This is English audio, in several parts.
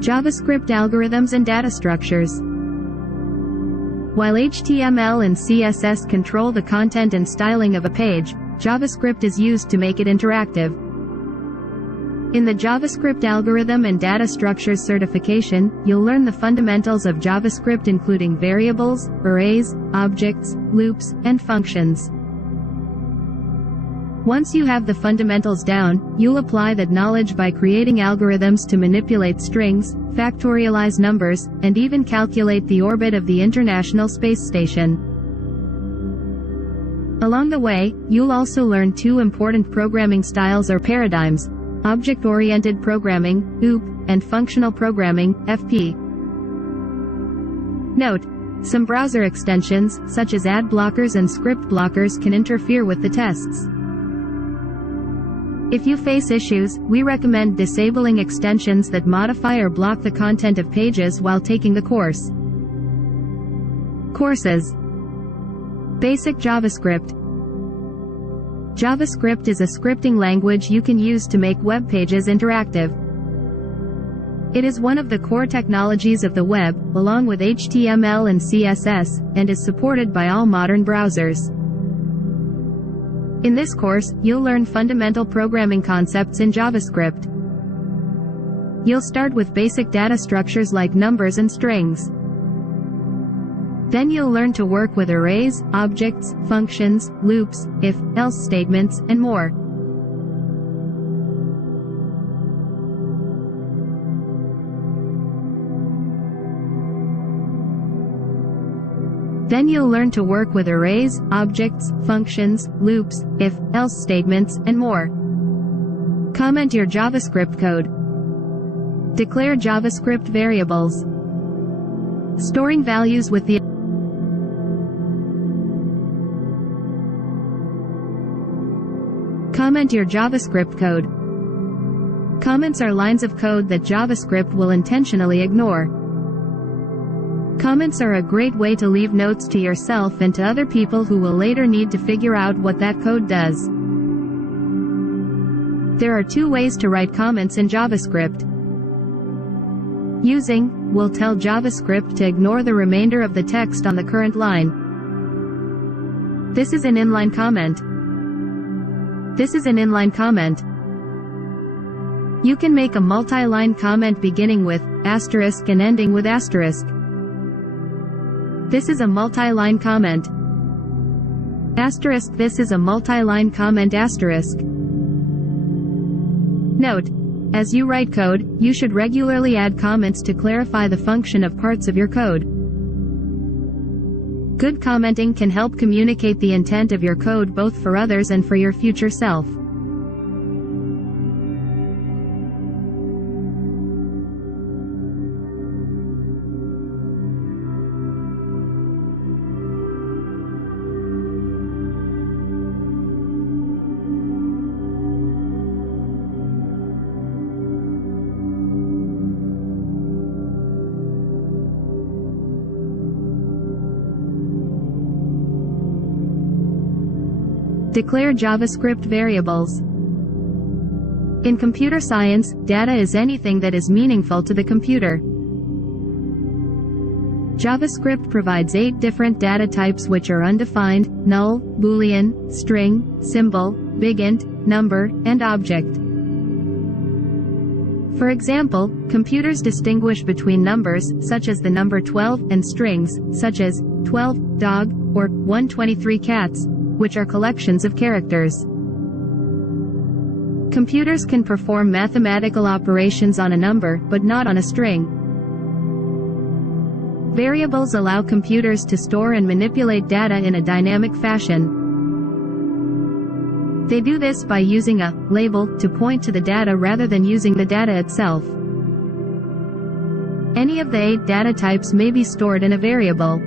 JavaScript algorithms and data structures. While HTML and CSS control the content and styling of a page, JavaScript is used to make it interactive. In the JavaScript Algorithm and Data Structures certification, you'll learn the fundamentals of JavaScript including variables, arrays, objects, loops, and functions. Once you have the fundamentals down, you'll apply that knowledge by creating algorithms to manipulate strings, factorialize numbers, and even calculate the orbit of the International Space Station. Along the way, you'll also learn two important programming styles or paradigms: object-oriented programming, OOP, and functional programming, FP. Note: some browser extensions, such as ad blockers and script blockers, can interfere with the tests. If you face issues, we recommend disabling extensions that modify or block the content of pages while taking the course. Courses. Basic JavaScript. JavaScript is a scripting language you can use to make web pages interactive. It is one of the core technologies of the web, along with HTML and CSS, and is supported by all modern browsers. In this course, you'll learn fundamental programming concepts in JavaScript. You'll start with basic data structures like numbers and strings. Then you'll learn to work with arrays, objects, functions, loops, if-else statements, and more. Then you'll learn to work with arrays, objects, functions, loops, if-else statements, and more. Comment your JavaScript code. Declare JavaScript variables. Storing values with the Comment your JavaScript code. Comments are lines of code that JavaScript will intentionally ignore. Comments are a great way to leave notes to yourself and to other people who will later need to figure out what that code does. There are two ways to write comments in JavaScript. Using will tell JavaScript to ignore the remainder of the text on the current line. This is an inline comment. This is an inline comment. You can make a multi-line comment beginning with asterisk and ending with asterisk. This is a multi-line comment. Asterisk. This is a multi-line comment asterisk. Note: as you write code, you should regularly add comments to clarify the function of parts of your code. Good commenting can help communicate the intent of your code both for others and for your future self. Declare JavaScript variables. In computer science, data is anything that is meaningful to the computer. JavaScript provides 8 different data types which are undefined: null, boolean, string, symbol, big int, number, and object. For example, computers distinguish between numbers, such as the number 12, and strings, such as 12 dog or 123 cats, which are collections of characters. Computers can perform mathematical operations on a number, but not on a string. Variables allow computers to store and manipulate data in a dynamic fashion. They do this by using a label to point to the data rather than using the data itself. Any of the 8 data types may be stored in a variable.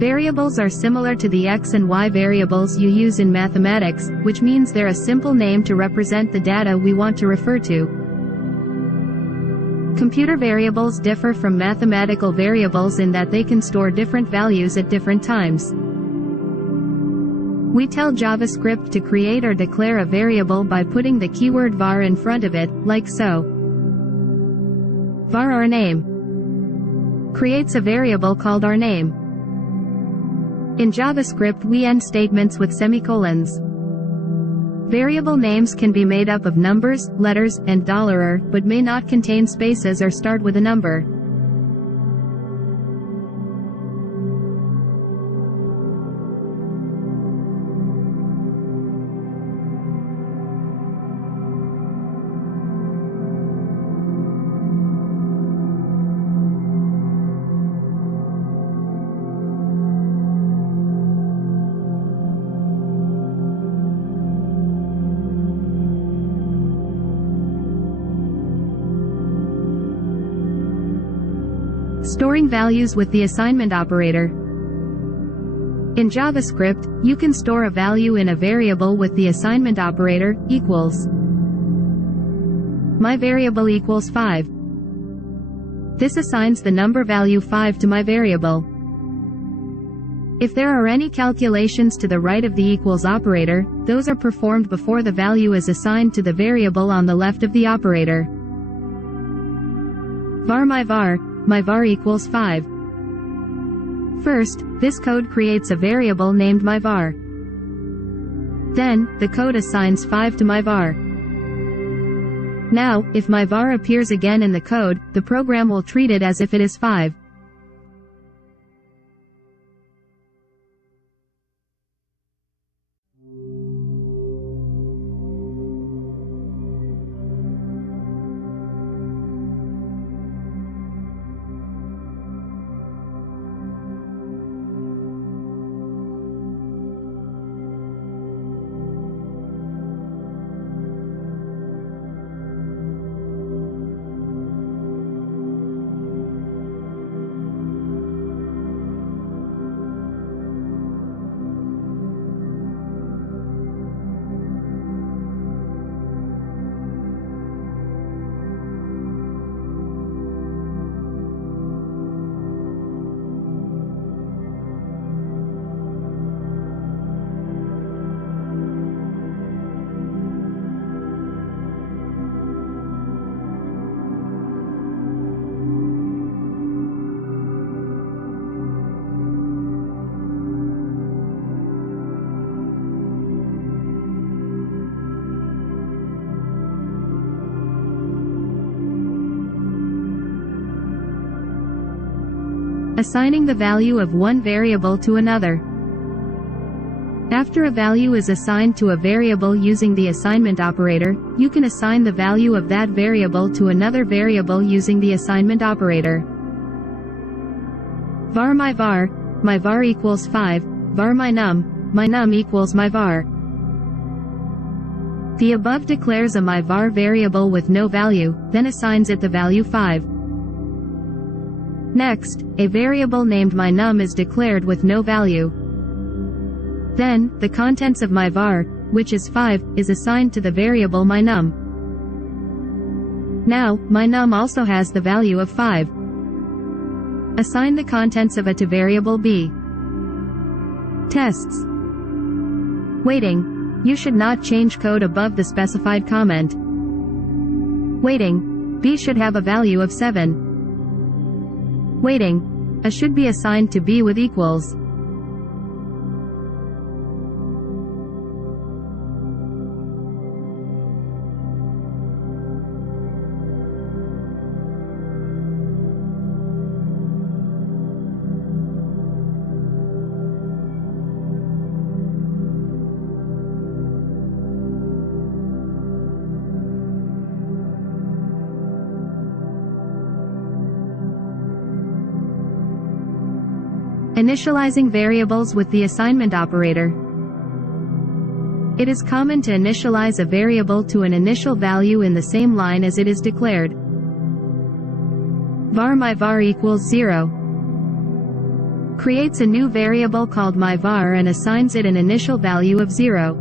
Variables are similar to the x and y variables you use in mathematics, which means they're a simple name to represent the data we want to refer to. Computer variables differ from mathematical variables in that they can store different values at different times. We tell JavaScript to create or declare a variable by putting the keyword var in front of it, like so. var ourName creates a variable called ourName. In JavaScript we end statements with semicolons. Variable names can be made up of numbers, letters, and $, but may not contain spaces or start with a number. Storing values with the assignment operator. In JavaScript, you can store a value in a variable with the assignment operator, equals. My variable equals 5. This assigns the number value 5 to my variable. If there are any calculations to the right of the equals operator, those are performed before the value is assigned to the variable on the left of the operator. Var my var equals 5. First, this code creates a variable named my var. Then, the code assigns 5 to my var. Now, if my var appears again in the code, the program will treat it as if it is 5. Assigning the value of one variable to another. After a value is assigned to a variable using the assignment operator, you can assign the value of that variable to another variable using the assignment operator. Var my var equals 5, var my num equals my var. The above declares a my var variable with no value, then assigns it the value 5. Next, a variable named my num is declared with no value. Then, the contents of my var, which is 5, is assigned to the variable my num. Now, my num also has the value of 5. Assign the contents of A to variable B. Tests. Waiting. You should not change code above the specified comment. Waiting. B should have a value of 7. Waiting. A should be assigned to B with equals. Initializing variables with the assignment operator. It is common to initialize a variable to an initial value in the same line as it is declared. Var my var equals 0 creates a new variable called my var and assigns it an initial value of 0.